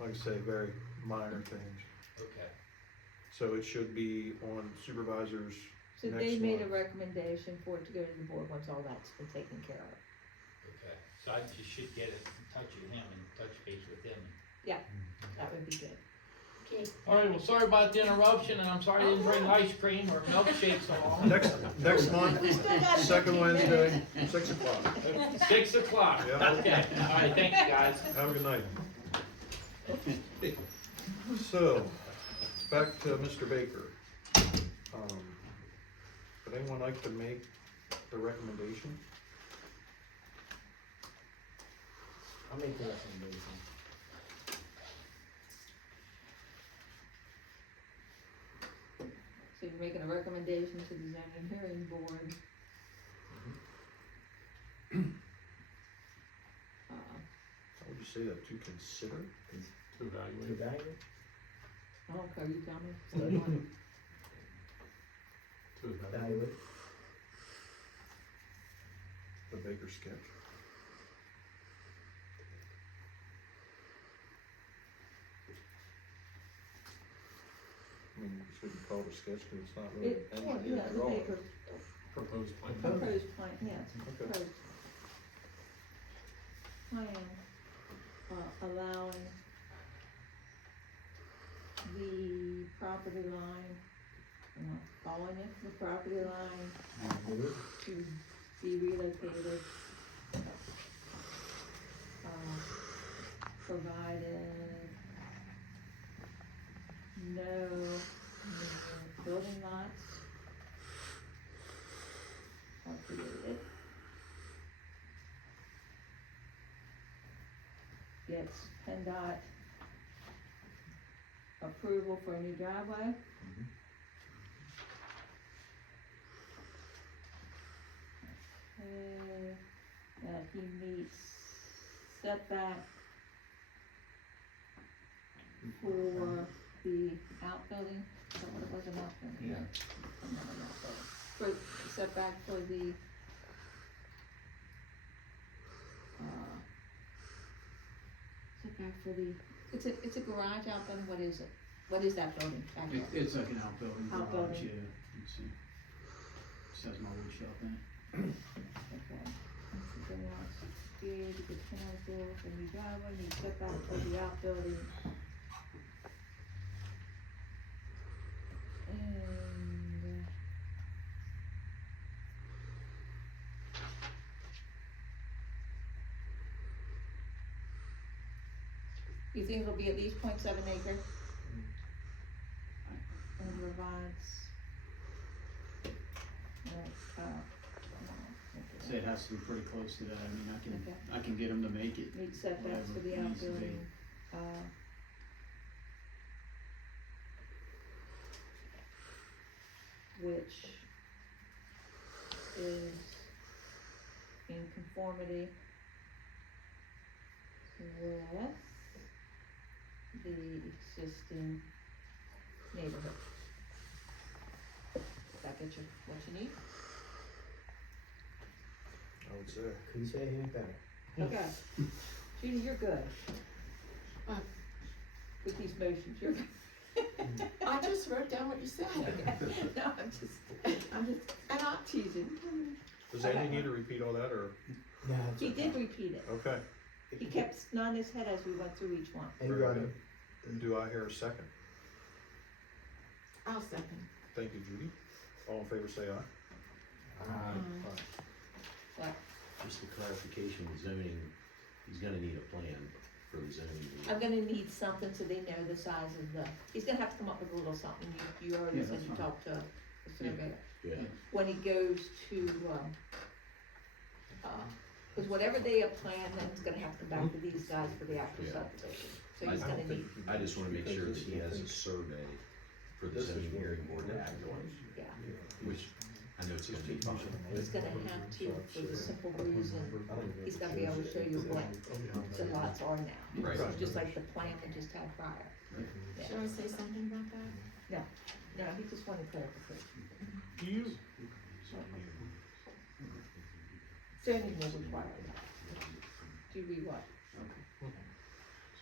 Like I say, very minor things. Okay. So it should be on supervisors So next they made a month. recommendation for it to go to the board once all that's been taken care of. Okay. So I just should get in touch with him and touch base with him. That would be good. Okay. All right, well, sorry about the interruption, and I'm sorry I didn't bring ice cream or milkshakes along. Next month, We still got a second 15 Wednesday, minutes. 6 o'clock. 6 o'clock. Yeah. Okay, all right, thank you, guys. Have a good night. So, back to Mr. Baker. Would anyone like to make the recommendation? I'll make the recommendation. So you're making a recommendation to the zoning hearing board. How would you say that, to consider? To evaluate. Evaluate? Oh, okay, you tell me. To evaluate. evaluate. The Baker sketch. I mean, you shouldn't call it a sketch because it's not really It, an well, yeah, engineered the drawing. Baker Proposed plan. proposed plan, yeah, it's a Okay. proposed plan, allowing the property line, calling it the property line to be relocated. Provided no new building lots are created. Gets PennDOT approval for a new driveway. Okay, that he meets setback for the outbuilding, is that what it was, an outbuilding? Yeah. Not an outbuilding. For setback for the, setback for the, it's a garage outbuilding, what is it? What is that building back there? It's like an outbuilding garage, Outbuilding. yeah, it's, says my wood shop in it. Okay. Then wants here to get penalty for new driveway, new setback for the outbuilding. And, you think it'll be at least 0.7 acre? And provides. Right, Say it has to be pretty close to that, I mean, Okay. I can get them to make it. meet setbacks for the Whatever it needs to be. outbuilding, which is in conformity with the existing neighborhood. Does that get you what you need? I would say. Couldn't say anything better. Okay. Judy, you're good. With these motions, you're good. I just wrote down what you said. No, I'm just And I, teasing. Does Andy need to repeat all that, or, Yeah, He did repeat it. okay, He kept nodding his head as we went through each one. And you very got good. it. Do I hear a second? I'll second. Thank you, Judy. All in favor, say aye. Aye. But Just a clarification, zoning, he's gonna need a plan for the zoning. I'm gonna need something so they know the size of the, he's gonna have to come up with a little something. You already Yeah, said that's you fine. talked to the surveyor. Yeah, When he goes to, cause whatever they have planned, then it's gonna have to come back to these guys for the actual Yeah. subdivision. So I he's don't gonna need, I just wanna make sure that he has a survey for the zoning hearing board to act on, yeah, which I know it's gonna be fine. he's gonna have to, for the simple reason, he's gotta be able to show you what the lots are now. Right. So just like the plan we just had prior. Yeah. Should I say something about that? No, he just wanted clarification. Do you, Zoning will require that. Do you read what?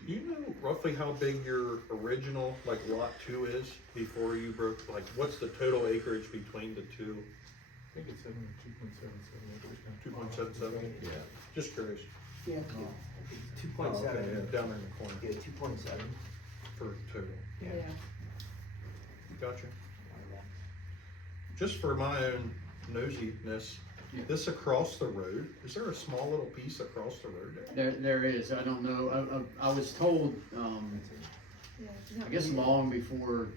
do you know roughly how big your original, like lot 2 is before you broke, like, what's the total acreage between the two? I think it's 2.77 acres now. 2.77? Yeah, Just curious. Yeah. 2.7. Yeah, down there in the corner Yeah, 2.7. for total. Yeah. Gotcha. Just for my own nosiness, Yeah. this across the road, is there a small little piece across the road there? There is, I don't know, I was told, Yeah, it's not I guess really- long before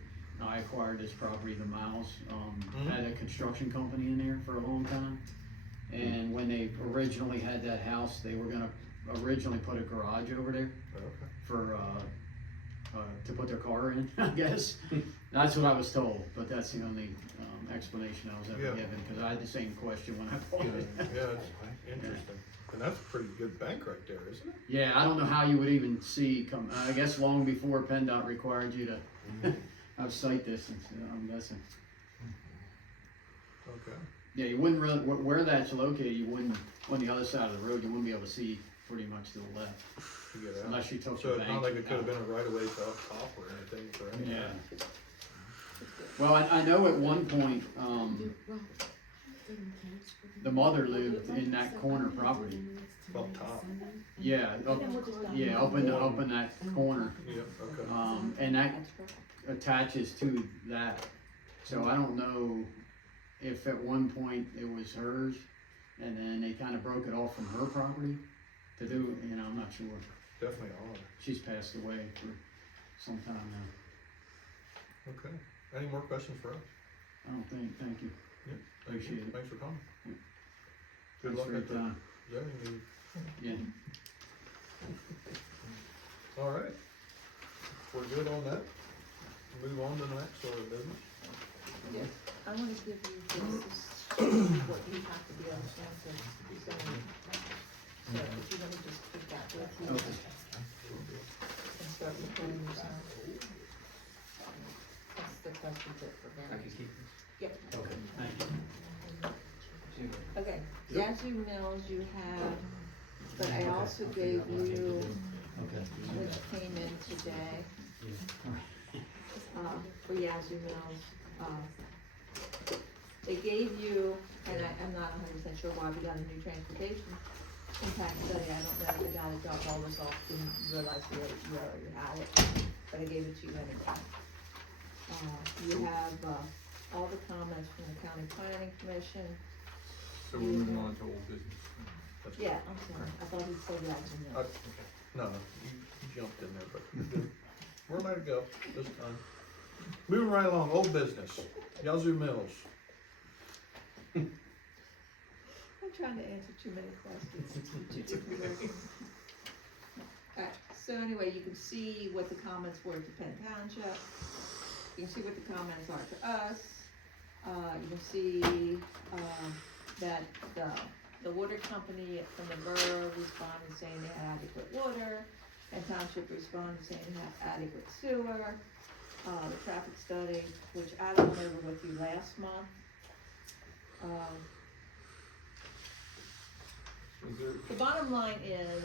I acquired this property, the Miles, had a construction company in there for a long time. And when they originally had that house, they were gonna originally put a garage over there Okay. for, to put their car in, I guess. That's what I was told, but that's the only, explanation I was ever Yeah. given, cause I had the same question when I bought Yeah, it. yeah, it's interesting. And that's a pretty good bank right there, isn't it? Yeah, I don't know how you would even see I guess long before PennDOT required you to have sight distance, I'm guessing. Okay. Yeah, you wouldn't really, where that's located, you wouldn't, on the other side of the road, you wouldn't be able to see pretty much to the left, To get out. unless you took So the it's bank. not like it could have out. been a right of way to up top or anything for any. Yeah. Well, I know at one point, the mother lived in that corner property. Up top. Yeah, up, Then we'll just down yeah, the up in that corner, Yeah, okay. and that That's perfect. attaches to that. So I don't know if at one point it was hers, and then they kinda broke it off from her property to do, you know, I'm not sure. Definitely odd. She's passed away for some time now. Okay. Any more questions for us? I don't think, thank you. Yep. Thank you. Appreciate it. Thanks for coming. Yeah. Good Thanks luck for your at the time. zoning meeting. Yeah. All right. We're good on that. Move on to the next order of business. Yes, I wanna give you this, what you have to be on the council, so, if you wanna just put that with you. Okay. And start recording yourself. That's the question for variance. Yep. Okay, thank you. Okay, Yazoo Mills you have, but I also gave you, which came in today, for Yazoo Mills, they gave you, and I'm not 100% sure why we got a new transportation impact study, I don't know if they got it, dropped all this off, didn't realize you already had it, but I gave it to you anyway. You have, all the comments from the county planning commission. So we're moving on to old business. That's Yeah, I'm sorry, I thought he said Yazoo Mills. No, you jumped in there, but you're good. We're let it go this time. Moving right along, old business, Yazoo Mills. I'm trying to answer too many questions, too different ways. Alright, so anyway, you can see what the comments were to Penn Township. You can see what the comments are to us. You can see, that the water company from the borough responded saying they had adequate water. Penn Township responded saying they have adequate sewer. The traffic study, which Adam went over with you last month. Is there, The bottom line is,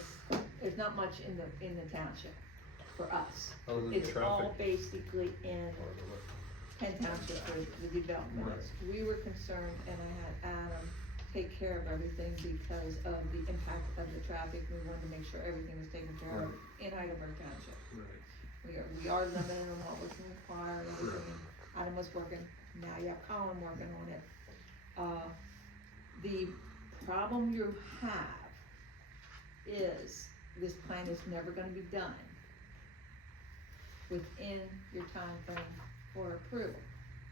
there's not much in the township for us. Other than It's all traffic. basically in Penn Township for the development. We were concerned, and I had Adam take care of everything because of the impact of the traffic. We wanted to make sure everything was taken care of in Heidelberg Township. right, We are limited on what we can require and everything. Adam was working, now you have Colin working on it. The problem you have is this plan is never gonna be done within your time frame for approval,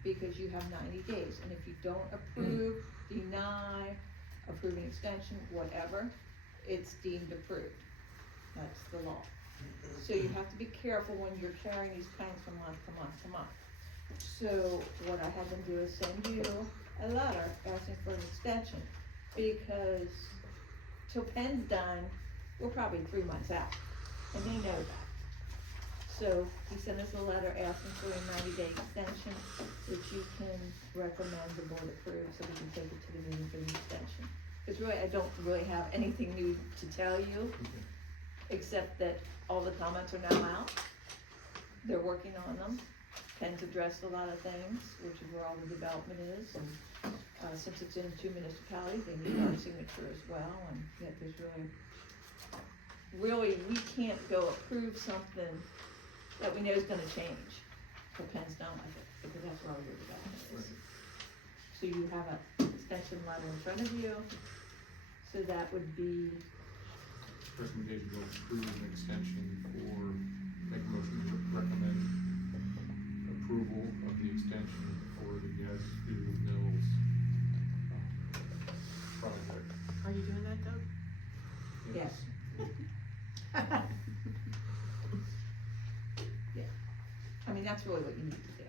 because you have 90 days, and if you don't approve, deny, approve an extension, whatever, it's deemed approved. That's the law. So you have to be careful when you're carrying these plans from month to month to month. So what I had them do is send you a letter asking for an extension, because till Penn's done, we're probably 3 months out, and they know that. So he sent us a letter asking for a 90-day extension, which you can recommend the board approve, so we can take it to the meeting for the extension. Because really, I don't really have anything new to tell you, except that all the comments are now out. They're working on them. Penn's addressed a lot of things, which is where all the development is, and, since it's in 2 municipalities, they need our signature as well, and yet there's really, we can't go approve something that we know is gonna change, till Penn's done with it, because that's where all your development is. So you have an extension letter in front of you, so that would be, recommendation to approve an extension for, make a motion to recommend approval of the extension for the Yazoo Mills project. Are you doing that, Doug? yes. Yeah, I mean, that's really what you need to do.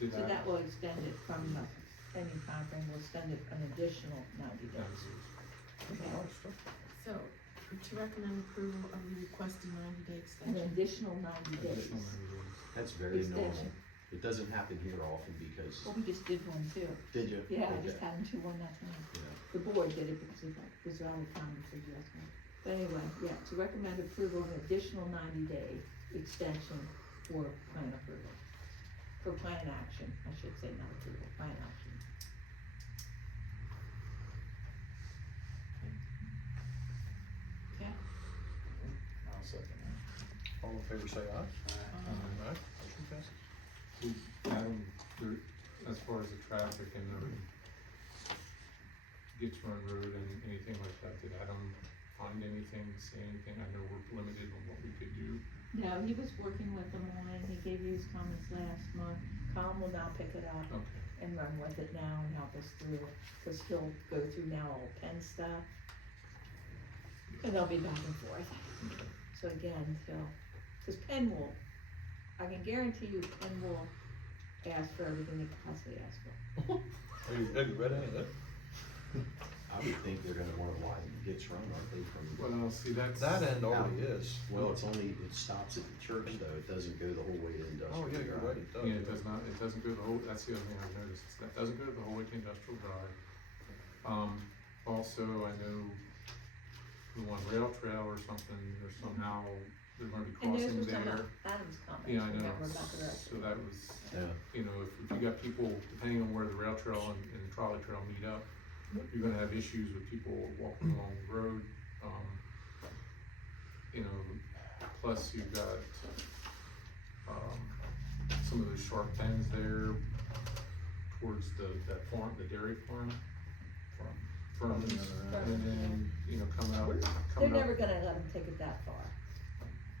Did So that will extend it from the, any time frame, will extend it an additional 90 days. So, to recommend approval of the requested 90-day An extension. additional 90 days. That's very normal. Extension. It doesn't happen here often because, Well, we just did one too. did you? Yeah, I Okay. just had them do one that time. Yeah. The board did it because it was out of time for us. But anyway, yeah, to recommend approval of an additional 90-day extension for plan approval. For plan action, I should say, not approval, plan action. Okay, I'll second that. All in favor say aye. Aye. Motion passes. Adam, there, as far as the traffic and the Gits Run Road and anything like that, did Adam find anything, say anything? I know we're limited on what we could do. no, he was working with them on it, he gave you his comments last month. Colin will now pick it up Okay. and run with it now and help us through it, cause he'll go through now all Penn stuff. And they'll be back and forth. So again, cause Penn will, I can guarantee you Penn will ask for everything they can possibly ask for. Have you read any of that? I would think they're gonna wanna widen Gits Run, aren't they, from, Well, see, that's. That end already is. well, it's only, it stops at the church though, it doesn't go the whole way to Industrial Oh, yeah, you're Drive. right, it does. Yeah, it does not, it doesn't go the whole, that's the other thing I've noticed, is that doesn't go the whole way to Industrial Drive. Also, I know we want rail trail or something, or somehow they're gonna be And those crossing were some there. of Adam's comments, Yeah, I know, remember about the rest. so that was, Yeah. you know, if you got people, depending on where the rail trail and trolley trail meet up, you're gonna have issues with people walking along the road, you know, plus you've got, some of those sharp bends there towards that farm, the dairy farm. Farms, and then, you know, They're coming up, never gonna let him take it that far.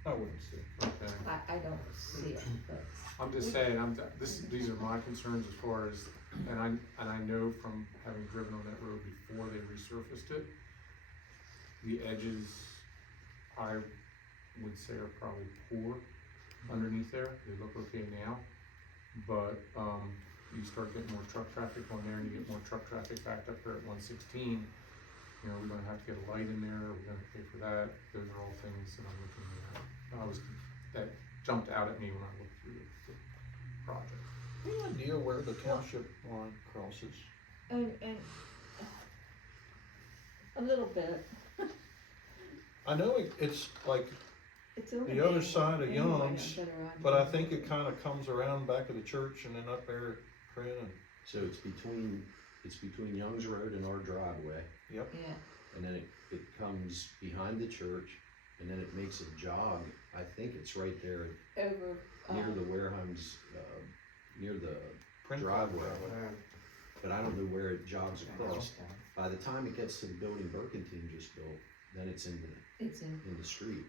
I wouldn't see. okay. I don't see it, but. I'm just saying, these are my concerns as far as, and I know from having driven on that road before they resurfaced it, the edges, I would say are probably poor underneath there, they look okay now, but, you start getting more truck traffic on there, and you get more truck traffic backed up there at 116, you know, we're gonna have to get a light in there, we're gonna pay for that, those are all things that I'm looking at. That jumped out at me when I looked through the project. Any idea where the township line crosses? And a little bit, I know it's like, it's over the other there side of anyway, Young's, that are on but I here. think it kinda comes around back of the church and then up there, Corinne, and, So it's between Young's Road and our driveway, yep. Yeah, and then it comes behind the church, and then it makes a jog, I think it's right there over, near the Warehouse, near the Print driveway, Yeah. but I don't know where it jogs across. By the time it gets to the building Burkentine just built, then it's in it's in, the street,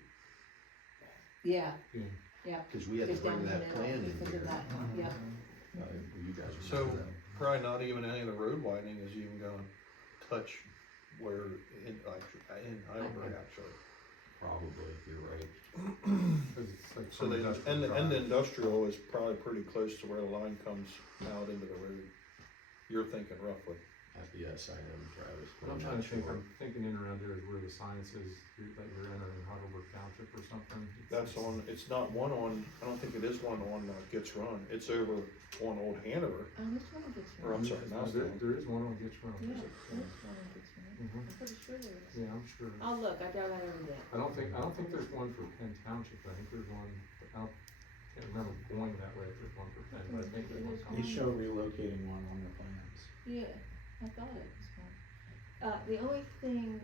yeah, Yeah. yeah. cause we had to Just down bring the that middle plan in because here. of that, yeah. You guys So, remember that? probably not even any of the road widening is even gonna touch where, in Heidelberg actually. Probably, you're right. Cause it's like. So from they, Industrial and the Drive. industrial is probably pretty close to where the line comes out into the road. You're thinking roughly. Yes, I am, Travis, but I'm I'm trying not to think, sure. I'm thinking in around there is where the science is, that you're entering Heidelberg Township or something. That's on, it's not one on, I don't think it is one on Gits Run. It's over on Old Hanover, Which one gets or I'm sorry, No, Mousetown. there is one on Gitch Run. Yeah, there's one that gets me. Mhm. I'm pretty sure there is. Yeah, I'm sure. I'll look, I drive that every day. I don't think there's one for Penn Township, I think there's one, can't remember going that way if there's one for Penn, but I think there's one They coming. show relocating one on their plans. Yeah, I thought it was one. The only thing,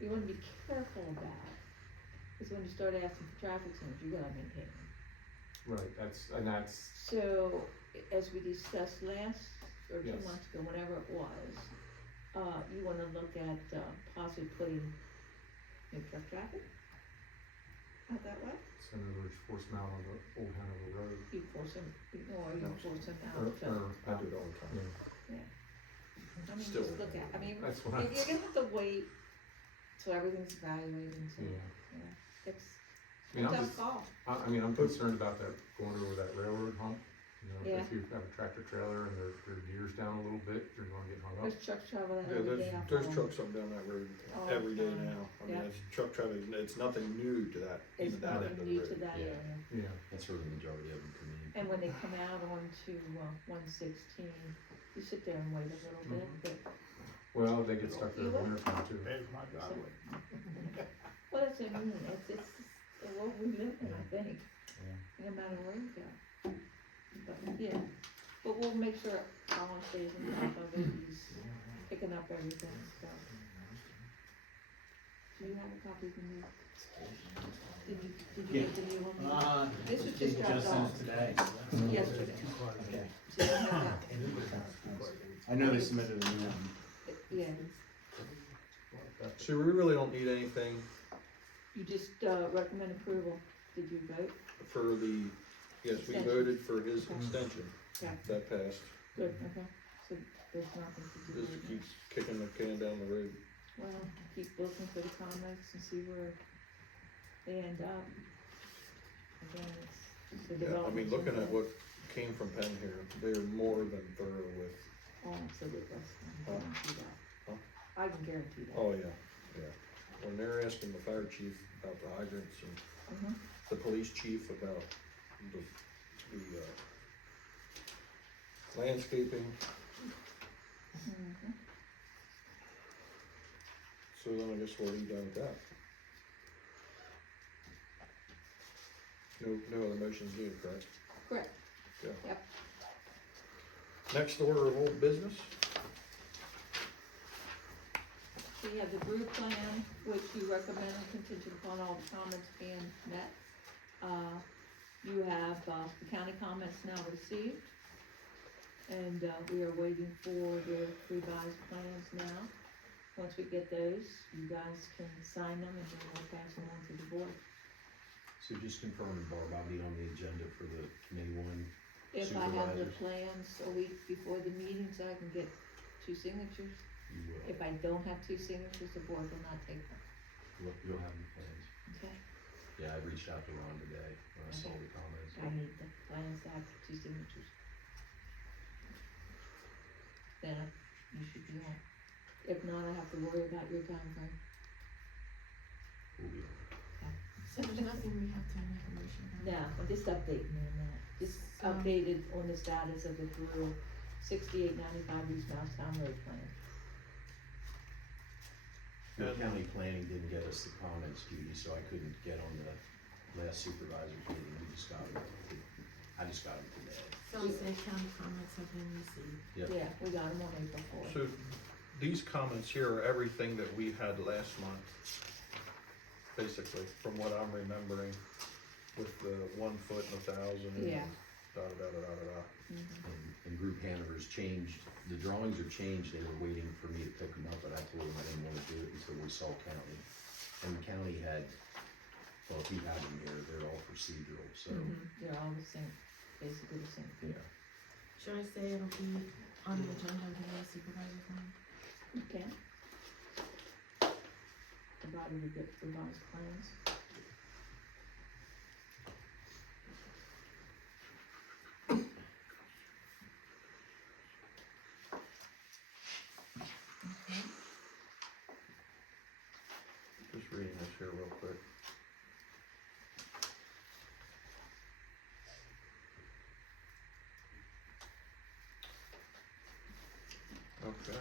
you wanna be careful about is when you start asking for traffic signals, you gotta maintain them. Right, that's, So, as we discussed last, or 2 Yes. months ago, whenever it was, you wanna look at, possibly putting new truck traffic out that way. so in other words, force them out on the Old Hanover Road. You force them, or you force them Or, out to, I do it all the time. yeah, I mean, still- just look at, I mean, that's what I'm, you're gonna have to wait till everything's evaluated and so, yeah. it's I mean, a I'm tough just, call. I mean, I'm concerned about that, going over that railroad hump. You know, Yeah. if you've got a tractor trailer and their gears down a little bit, you're gonna get hung up. There's trucks travel that Yeah, every day. I there's follow. trucks up down that road All every day the time. now. I mean, Yeah. it's truck traffic, it's nothing new to that, It's even that end nothing of new the to road. that Yeah. area. Yeah, That's where the majority of them come in. And when they come out onto, 116, you sit there and wait a little bit, but, Well, they get stuck there in the winter time too. There's my driveway. well, that's what I mean, it's the world we live in, I think. No matter where you go. But, yeah, but we'll make sure Colin stays on top of it, he's picking up everything, so. Do you have a copy of the new? Did you get the new one? This was just dropped off today. yesterday. Okay. So you have that. I know they submitted a new one. Yeah, So we really don't need anything you just, recommend approval, did you vote? for the, yes, we Extension. voted for his Okay. extension. Yeah. That passed. Good, okay, so there's nothing to do. Just right now. keeps kicking the can down the road. Well, keep looking for the comments and see where they end up. Again, it's the Yeah, I development. mean, looking at what came from Penn here, they're more than thorough with, Oh, absolutely, I can guarantee that. Huh? I can guarantee that. oh, yeah, yeah. When they're asking the fire chief about the hydrants and Mhm. the police chief about the landscaping, Mhm. so then I guess what are you done with that? No other motions needed, correct? Correct, Yeah. Yep. Next order of old business, so you have the group plan, which you recommend contingent upon all the comments being met. You have, the county comments now received. And, we are waiting for the revised plans now. Once we get those, you guys can sign them and then we'll pass them on to the board. So just confirming, Barb, I'll be on the agenda for the May 1. If I have the Supervisors. plans a week before the meeting, so I can get 2 signatures. You will. If I don't have 2 signatures, the board will not take them, You'll have the plans. okay? Yeah, I reached out to Ron today when I saw the comments. I need the plans to have 2 signatures. Then you should be on. If not, I have to worry about your time frame. We'll be on. So there's nothing we have to make a motion about? No, I'm just updating on that, just So- updated on the status of the Drew 6895 East Mousetown Road plan. The county planning didn't get us the comments, Judy, so I couldn't get on the last supervisors meeting. We just got them. I just got them today. So it said county comments have been received. Yep. Yeah, we got them on April 4th. so these comments here are everything that we had last month, basically, from what I'm remembering, with the 1 foot and 1,000 and Yeah. da da da da da da. And Group Hanover's changed, the drawings are changed. They were waiting for me to pick them up, but I told them I didn't wanna do it until we saw county. And the county had, well, if you have them here, they're all procedural, so, They're all the same, basically the same. yeah. Should I say it'll be on the agenda of the supervisor forum? Okay. Provided we get revised plans. Just reading this here real quick. Okay.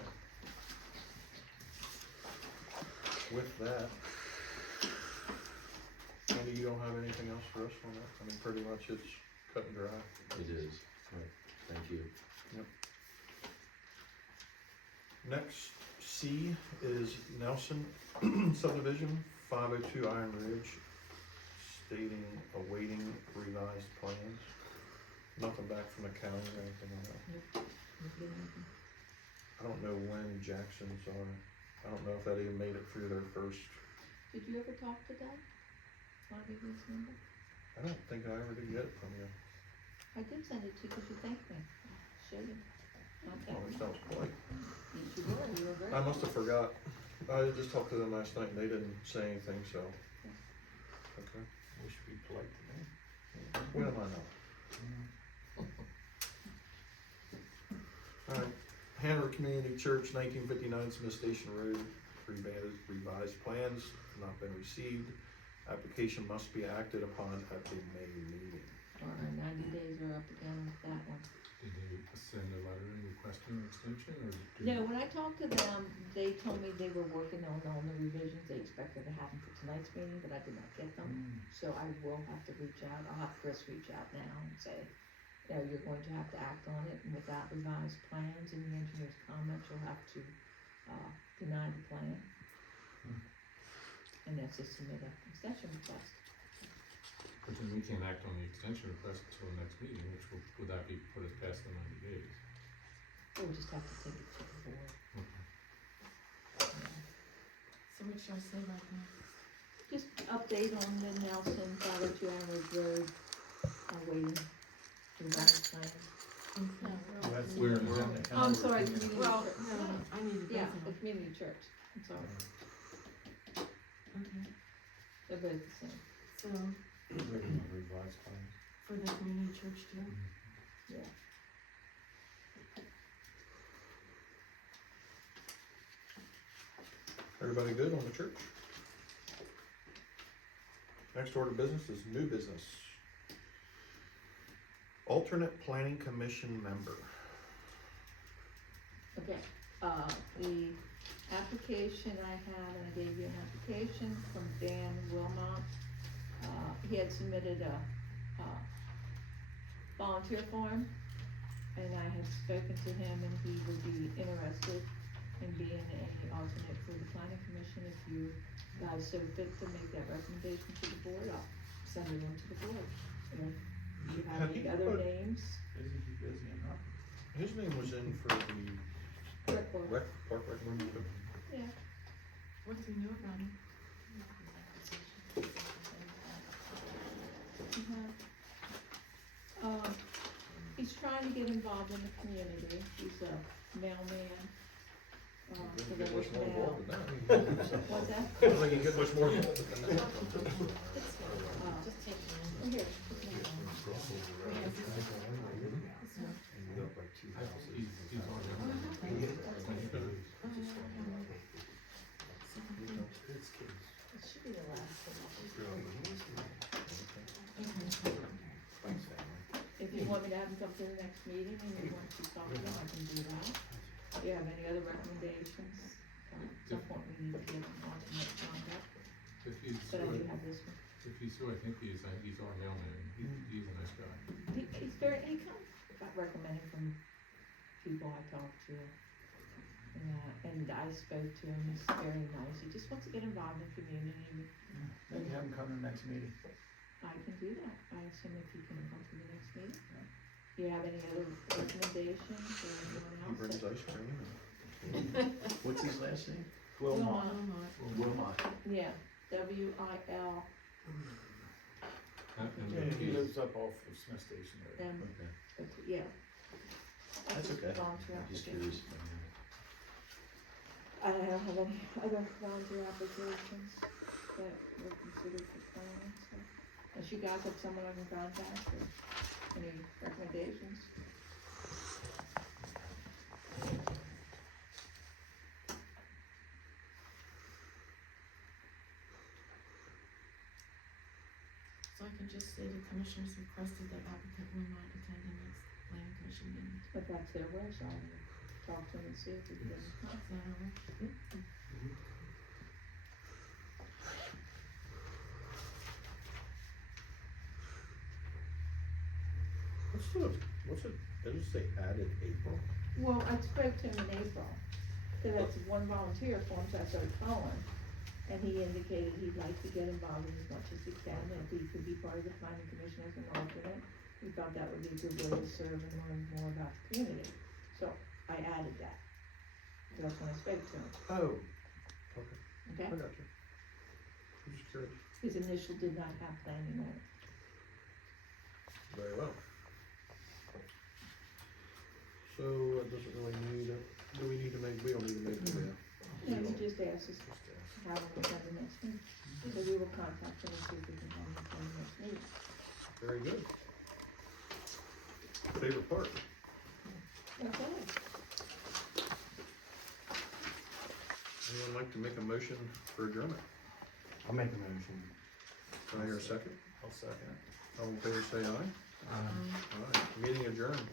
With that, Andy, you don't have anything else for us on that? I mean, pretty much it's cut and dry. It is, right, thank you. Next, C is Nelson subdivision, 502 Iron Ridge, stating awaiting revised plans. Nothing back from the county or anything like that. I don't know when Jackson's are. I don't know if that even made it through their first. Did you ever talk to Doug? Want to give this number? I don't think I ever did get it from you. I did send it to you because you thanked me. Should have. Okay. Oh, that was polite. You were very. I must have forgot. I just talked to them last night and they didn't say anything, so. Okay. We should be polite to them. When am I not? Alright, Hanover Community Church, 1959 Smith Station Road, revised plans have not been received. Application must be acted upon at the May meeting. our 90 days are up again with that one. Did they send a letter requesting an extension, or? No, when I talked to them, they told me they were working on all the revisions they expected to happen for tonight's meeting, but I did not get them. So I will have to reach out, I'll have Chris reach out now and say, you know, you're going to have to act on it, and without revised plans and the engineer's comments, you'll have to, deny the plan. And that's to submit an extension request. But then we can't act on the extension request until the next meeting, which would that be put us past the 90 days? We'll just have to take it to the board. Okay. Yeah. So what should I say right now? Just update on the Nelson 502 Amherst Road, waiting for the right plan. That's Where is on it? the Oh, I'm calendar. sorry, community Well, church. no, I need to go Yeah, now. the community church, I'm sorry, Okay, they're both the same, so Waiting on revised plans. for the community church too? yeah. Everybody good on the church? Next order of business is new business. Alternate planning commission member. Okay, the application I have, and I gave you an application from Dan Wilmot. He had submitted a volunteer form, and I had spoken to him, and he would be interested in being an alternate for the planning commission. If you guys so fit to make that recommendation to the board, I'll send it on to the board. And if you have any other names, Isn't he busy enough? His name was in for the Rick will, park recommendation. yeah. What do you know about him? He's trying to get involved in the community, he's a mailman. Didn't For get the much more mail. involved than that. What's that? I don't think he get much more involved than that. Just take Oh, here. And you got like two houses. He's on there. It should be the last one. Thanks, family. If you want me to have him come to the next meeting and you want to talk to him, I can do that. Do you have any other recommendations? At some point we need to get an alternate contact, If he's, but I do have this one. if he's who I think he is, he's our mailman, he's a nice guy. He's very, he comes, got recommended from people I talked to. And I spoke to him, he's very nice, he just wants to get involved in the community. Maybe have him come to the next meeting. I can do that, I asked him if he can come to the next meeting. Do you have any other recommendations or anyone He else? brings that- ice cream. What's his last name? Wilmot. Wilmot. Yeah, W-I-L, And Yeah, he he's, lives up off of Smith Station area. M, Okay, yeah. that's okay. Volunteer I'm just application. curious. if I know. I don't have any other volunteer applications that were considered for planning, so. Unless you guys have someone I can contact or any recommendations? So I can just say the commissioners requested that applicant will not attend the next planning commission meeting. If that's their wish, I'll talk to them and see if we can. Is that all right? What's it, does it say added April? Well, I spoke to him in April, so that's one volunteer form, so I started calling. And he indicated he'd like to get involved in as much as he can, and if he could be part of the planning commission as an alternate, we thought that would be a good way to serve and learn more about the community. So I added that. That's when I spoke to him, Oh, okay, okay? I got you. I'm just curious. His initial did not have planning on it. Very well. So it doesn't really need a, do we need to make, we don't need to make a, Yeah, he just asked us how we can have the next meeting, so we will contact him and see if we can have him for the next meeting. very good. Favorite part? Okay. Anyone like to make a motion for adjournment? I'll make a motion. Can I hear a second? I'll second it. All in favor, say aye. Aye. Meeting adjourned.